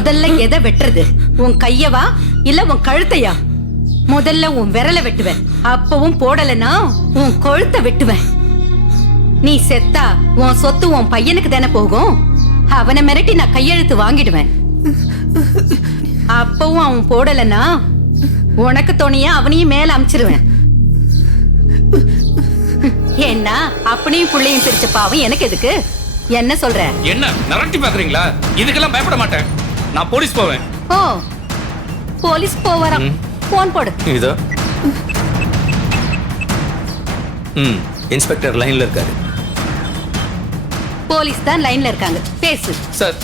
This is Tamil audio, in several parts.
முதல்ல எதை வெட்டுறது? உன் கையவா இல்ல உன் கழுத்தையா? முதல்ல உன் விரலை வெட்டுவேன். அப்பவும் போடலைன்னா உன் கொழுத்தை வெட்டுவேன். நீ செத்தா உன் சொத்து உன் பையனுக்கு தானே போகும்? அவனை மிரட்டி நான் கையெழுத்து வாங்கிடுவேன். அப்பவும் அவன் போடலனா உனக்கு துணையா அவனையும் மேல அமிச்சிருவேன். ஏன்னா அப்பனையும் புள்ளையும் பிரிச்ச பாவம் எனக்கு எதுக்கு? என்ன சொல்ற? என்ன மிரட்டி பாக்குறீங்களா இதுக்கெல்லாம் பயப்பட மாட்டேன். நான் போலீஸ் போவேன். ஓ போலீஸ் போவராம் போன் போடு. இதோ. ம் இன்ஸ்பெக்டர் லைன்ல இருக்காரு. போலீஸ் தான் லைன்ல இருக்காங்க. பேசு. சார்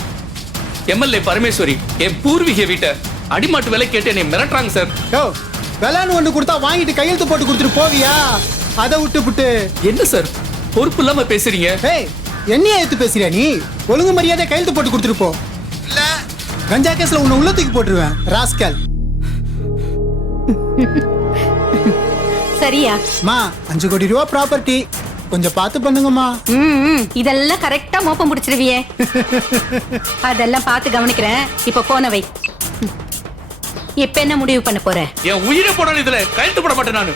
எம்எல்ஏ பரமேஸ்வரி என் பூர்வீக வீட்டை அடிமாட்டு விலை கேட்டு என்னை மிரட்டுறாங்க சார். யோ விளான்னு ஒண்ணு கொடுத்தா வாங்கிட்டு கையெழுத்து போட்டு கொடுத்துட்டு போவியா? அதை விட்டு புட்டு. என்ன சார்? பொறுப்பு இல்லாம பேசுறீங்க. ஏய் என்னைய எடுத்து பேசுறியா நீ? ஒழுங்கு மரியாதை கையெழுத்து போட்டு கொடுத்துட்டு போ. இல்ல. கஞ்சா கேஸ்ல உன்னை உள்ள தூக்கி போட்டுருவேன். ராஸ்கல். சரியா? மா அஞ்சு கோடி ரூபா ப்ராப்பர்ட்டி கொஞ்சம் பார்த்து பண்ணுங்கம்மா. ம், இதெல்லாம் கரெக்டா மோப்பம் பிடிச்சிருவியே. அதெல்லாம் பார்த்து கவனிக்கிறேன். இப்ப போன வை. இப்ப என்ன முடிவு பண்ண போற? என் உயிரை போனாலும் இதுல கையெழுத்து போட மாட்டேன் நானு.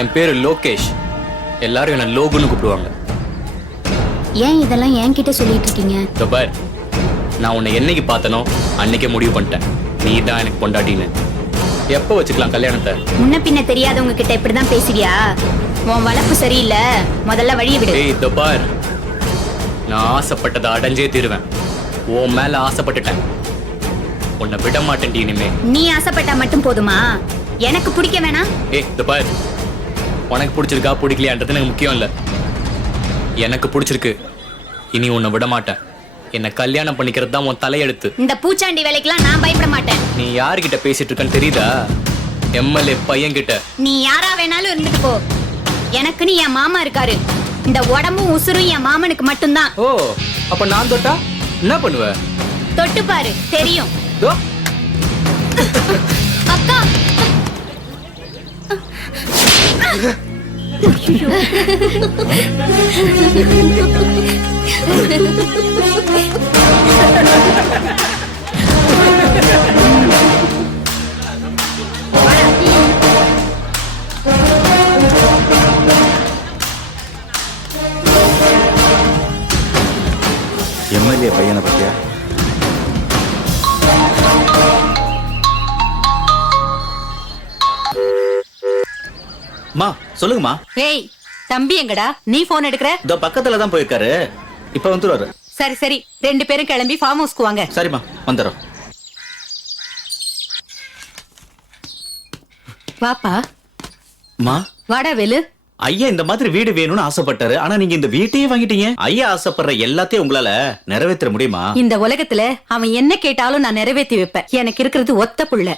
என் பேரு லோகேஷ். எல்லாரும் என்ன லோகுன்னு கூப்பிடுவாங்க. ஏன் இதெல்லாம் என்கிட்ட சொல்லிட்டு இருக்கீங்க? இதோ பார் நான் உன்னை என்னைக்கு பார்த்தனோ அன்னைக்கே முடிவு பண்ணிட்டேன். நீ தான் எனக்கு பொண்டாட்டின்னு. எப்போ வச்சுக்கலாம் கல்யாணத்தை? முன்ன பின்ன தெரியாதவங்க கிட்ட இப்படிதான் பேசுவியா? உன் வளர்ப்பு சரியில்லை. முதல்ல வழியை விடு. டேய் இதோ பார் நான் ஆசைப்பட்டதை அடைஞ்சே தீருவேன். உன் மேல ஆசைப்பட்டுட்டேன். உன்னை விட மாட்டேன்டி இனிமே. நீ ஆசைப்பட்டா மட்டும் போதுமா? எனக்கு பிடிக்க வேணாம். ஏய் இந்த பார் உனக்கு பிடிச்சிருக்கா பிடிக்கலையான்றது எனக்கு முக்கியம் இல்லை. எனக்கு பிடிச்சிருக்கு. இனி உன்னை விட மாட்டேன். என்னை கல்யாணம் பண்ணிக்கிறது தான் உன் தலையெழுத்து. இந்த பூச்சாண்டி வேலைக்கெல்லாம் நான் பயப்பட மாட்டேன். நீ யார்கிட்ட பேசிட்டு இருக்கன்னு தெரியுதா? எம்எல்ஏ பையன் கிட்ட நீ யாரா வேணாலும் இருந்துட்டு போ. எனக்குன்னு என் மாமா இருக்காரு. இந்த உடம்பும் உசுரும் என் மாமனுக்கு மட்டும்தான். ஓ அப்ப நான் தொட்டா? என்ன பண்ணுவ? தொட்டு பாரு தெரியும். தோ. அக்கா எம்எல்ஏ பையனை பத்தியா மா சொல்லுங்கம்மா. ஏய் தம்பி எங்கடா? நீ போன் எடுக்கிற? இதோ பக்கத்துல தான் போயிருக்காரு. இப்ப வந்துருவாரு. சரி சரி. ரெண்டு பேரும் கிளம்பி ஃபார்ம் ஹவுஸ்க்கு வாங்க. சரிம்மா வந்துடுறோம். வாப்பா. மா? வாடா வேலு. ஐயா இந்த மாதிரி வீடு வேணும்னு ஆசைப்பட்டாரு. ஆனா நீங்க இந்த வீட்டையே வாங்கிட்டீங்க. ஐயா ஆசைப்படுற எல்லாத்தையும் உங்களால நிறைவேற்ற முடியுமா? இந்த உலகத்துல அவன் என்ன கேட்டாலும் நான் நிறைவேத்தி வைப்பேன். எனக்கு இருக்கிறது ஒத்த புள்ள.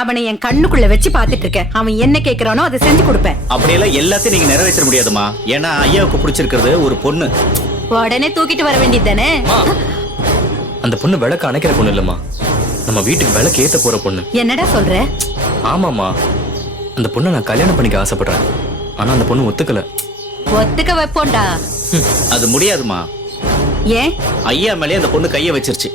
அவனை என் கண்ணுக்குள்ள வச்சு பாத்துட்டு இருக்கேன். அவன் என்ன கேக்குறானோ அதை செஞ்சு கொடுப்பேன். அப்படியெல்லாம் எல்லாத்தையும் நீங்க நிறைவேற்ற முடியாதுமா ஏன்னா ஐயாவுக்கு பிடிச்சிருக்கிறது ஒரு பொண்ணு. உடனே தூக்கிட்டு வர வேண்டியது தானே? அந்த பொண்ணு விளக்கு அணைக்கிற பொண்ணு இல்லம்மா. நம்ம வீட்டுக்கு விளக்கு ஏத்த போற பொண்ணு. என்னடா சொல்ற? ஆமாம்மா. அந்த பொண்ணை நான் கல்யாணம் பண்ணிக்க ஆசைப்படுறேன். ஆனா அந்த பொண்ணு ஒத்துக்கல. ஒத்துக்க வைப்போம்டா. அது முடியாதுமா ஏன்? ஐயா மேலே அந்த பொண்ணு கைய வச்சிருச்சு.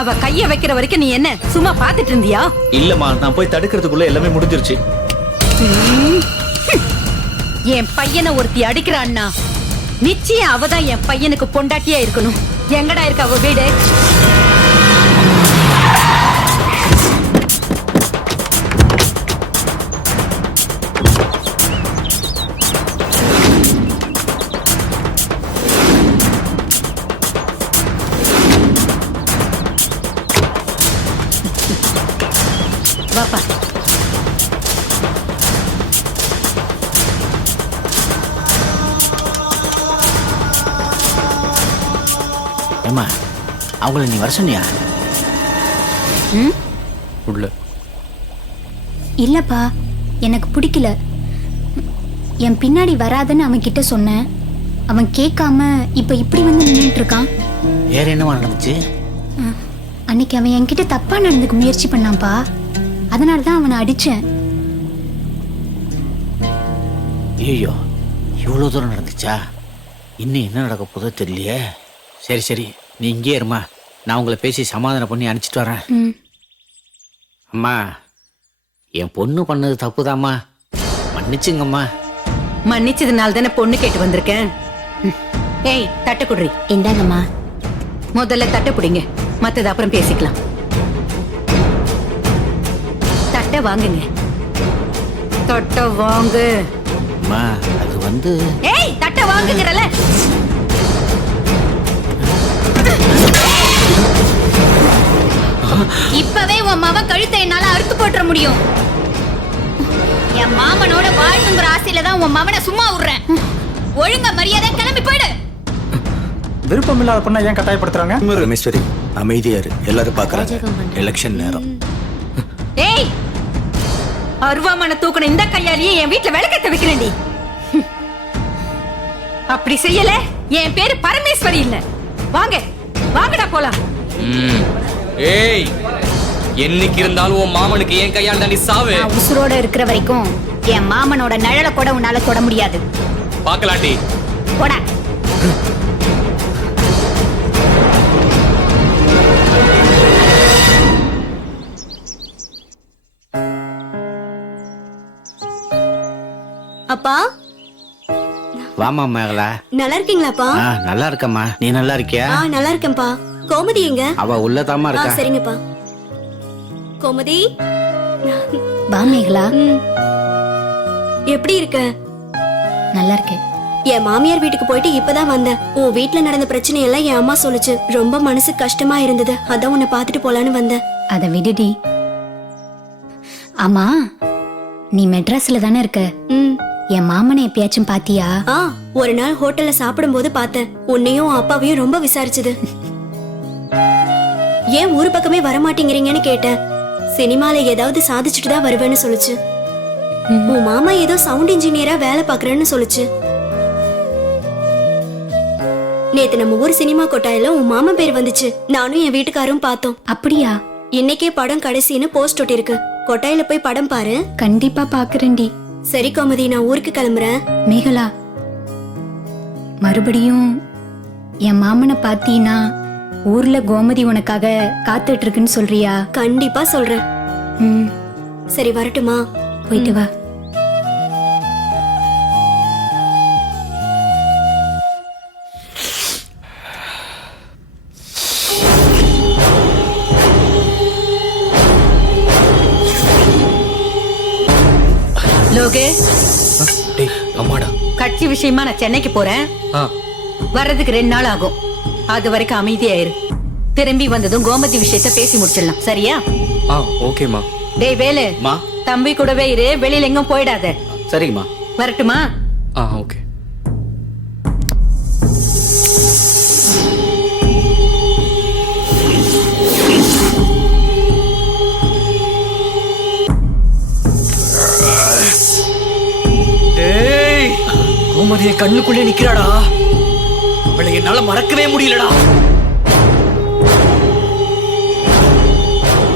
அவ கைய வைக்கிற வரைக்கும் நீ என்ன சும்மா பாத்துட்டு இருந்தியா? இல்லம்மா நான் போய் தடுக்கிறதுக்குள்ள எல்லாமே முடிஞ்சிருச்சு. என் பையனை ஒருத்தி அடிக்கிறான்னா நிச்சயம் அவதான் என் பையனுக்கு பொண்டாட்டியா இருக்கணும். எங்கடா இருக்கு அவ வீடு? வாப்பா ஏமா அவங்கள நீ வர சொன்னியா? உள்ள. இல்லப்பா எனக்கு பிடிக்கல. என் பின்னாடி வராதுன்னு அவன் கிட்ட சொன்னேன். அவன் கேட்காம இப்ப இப்படி வந்து நின்றுட்டு இருக்கான் வேற என்னமா நடந்துச்சு? அன்னைக்கு அவன் என்கிட்ட தப்பா நடந்துக்க முயற்சி பண்ணான்ப்பா. அதனால தான் அவனை அடிச்சேன். ஐயோ இவ்வளோ தூரம் நடந்துச்சா? இன்னும் என்ன நடக்க போதோ தெரியலையே. சரி சரி நீ இங்கே இருமா. நான் உங்களை பேசி சமாதானம் பண்ணி அனுப்பிச்சிட்டு வரேன். ம். அம்மா என் பொண்ணு பண்ணது தப்புதாம்மா. மன்னிச்சுங்கம்மா. மன்னிச்சதுனால தானே பொண்ணு கேட்டு வந்திருக்கேன். ம். ஏய் தட்டை குடுறி. இந்தாங்கம்மா. முதல்ல தட்டை பிடிங்க. மத்தது அப்புறம் பேசிக்கலாம். தட்டை வாங்குங்க. தட்டை வாங்கு. அம்மா அது வந்து ஏய் தட்டை வாங்குங்கறல. இப்பவே உன் மவன் கழுத்தை என்னால அறுத்து போட்டுற முடியும். என் மாமனோட வாழணுங்கிற ஆசையில தான் உன் மவனை சும்மா விடுறேன். ஒழுங்க மரியாதை கிளம்பி போயிடு. விருப்பம் இல்லாத பொண்ணை ஏன் கட்டாயப்படுத்துறாங்க? ரமேஸ்வரி அமைதியா இரு. எல்லாரும் பாக்குறாங்க எலெக்ஷன் நேரம். ஏய் அருவாமனை தூக்குன இந்த கையாலேயே என் வீட்டுல விளக்கத்தை வைக்கிறேன்டி. அப்படி செய்யல என் பேரு பரமேஸ்வரி இல்ல. வாங்க வாங்கடா போலாம். ஏய் என்னைக்கு இருந்தாலும் உன் மாமனுக்கு என் கையால் நீ சாவு. உசுரோட இருக்கிற வரைக்கும் என் மாமனோட நிழலை கூட உன்னால தொட முடியாது. பார்க்கலாண்டி. போடா. அப்பா? வாமா மேகலா நல்லா இருக்கீங்களாப்பா? ஆ நல்லா இருக்கம்மா. நீ நல்லா இருக்கியா? ஆ நல்லா இருக்கேன்ப்பா. கோமதி எங்க? அவ உள்ளதாம்மா ஆ இருக்கா சரிங்கப்பா. கோமதி? வா மேகலா. ம். எப்படி இருக்க? நல்லா இருக்கேன். என் மாமியார் வீட்டுக்கு போயிட்டு இப்பதான் வந்தேன். உன் வீட்ல நடந்த பிரச்சனை எல்லாம் என் அம்மா சொல்லுச்சு. ரொம்ப மனசு கஷ்டமா இருந்தது. அதான் உன்னை பாத்துட்டு போலான்னு வந்தேன். அதை விடுடி. ஆமா நீ மெட்ராஸ்ல தானே இருக்க? ம். என் மாமனை எப்பயாச்சும் பாத்தியா? ஆ ஒரு நாள் ஹோட்டல்ல சாப்பிடும்போது பார்த்தேன். உன்னையும் உன் அப்பாவையும் ரொம்ப விசாரிச்சது. ஏன் ஊர் பக்கமே வரமாட்டேங்கிறீங்கன்னு கேட்டேன். சினிமால ஏதாவது சாதிச்சுட்டு தான் வருவேன்னு சொல்லுச்சு. உன் மாமா ஏதோ சவுண்ட் இன்ஜினியரா வேலை பார்க்கறேன்னு சொல்லுச்சு. நேத்து நம்ம ஊர் சினிமா கொட்டாயில உன் மாமா பேர் வந்துச்சு. நானும் என் வீட்டுக்காரும் பார்த்தோம். அப்படியா? இன்னைக்கே படம் கடைசின்னு போஸ்ட் ஒட்டிருக்கு கொட்டாயில போய் படம் பாரு. கண்டிப்பா பாக்குறேன்டி. சரி கோமதி நான் ஊருக்கு கிளம்புறேன். மேகலா மறுபடியும் என் மாமனை பாத்தீனா ஊர்ல கோமதி உனக்காக காத்துட்டு இருக்குன்னு சொல்றியா? கண்டிப்பா சொல்றேன். ம். சரி வரட்டுமா? போயிட்டு வா. கட்சி விஷயமா நான் சென்னைக்கு போறேன். வர்றதுக்கு ரெண்டு நாள் ஆகும். அது வரைக்கும் அமைதியாயிரு திரும்பி வந்ததும் கோமதி விஷயத்த பேசி முடிச்சிடலாம். சரியா? ஆ ஓகேம்மா டேய் வேலு. தம்பி கூடவே இரு. வெளியில எங்கும் போயிடாத. சரிங்கம்மா. வரட்டுமா? ஆ ஓகே கோமதிய கண்ணுக்குள்ளே நிக்கிறாடா? அவளை என்னால மறக்கவே முடியலடா.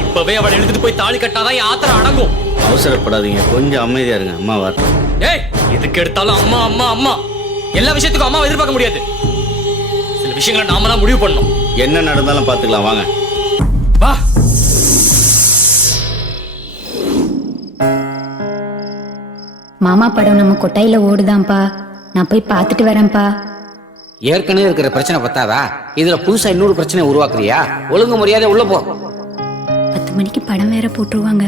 இப்பவே அவளை எடுத்துட்டு போய் தாலி கட்டாதான் என் ஆத்திரம் அடங்கும். அவசரப்படாதீங்க. கொஞ்சம் அமைதியா இருங்க. அம்மா வரட்டும் ஏய் எதுக்கு எடுத்தாலும் அம்மா அம்மா அம்மா. எல்லா விஷயத்துக்கும் அம்மாவை எதிர்பார்க்க முடியாது. சில விஷயங்களை நாம தான் முடிவு பண்ணணும். என்ன நடந்தாலும் பாத்துக்கலாம் வாங்க. வா. மாமா படம் நம்ம கொட்டாயில ஓடுதாம்ப்பா நான் போய் பார்த்துட்டு வரேன்ப்பா. ஏற்கனவே இருக்கிற பிரச்சனை பத்தாதா? இதுல புதுசா இன்னொரு பிரச்சனை உருவாக்குறியா? ஒழுங்கு மரியாதை உள்ள போ. பத்து மணிக்கு படம் வேற போட்டுருவாங்க.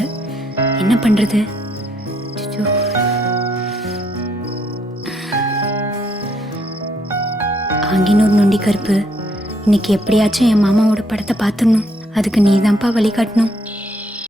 என்ன பண்றது. ஆங்கினூர் நொண்டி கருப்பு. இன்னைக்கு எப்படியாச்சும் என் மாமாவோட படத்தை பார்த்துடணும். அதுக்கு நீ தான்ப்பா வழிகாட்டணும்.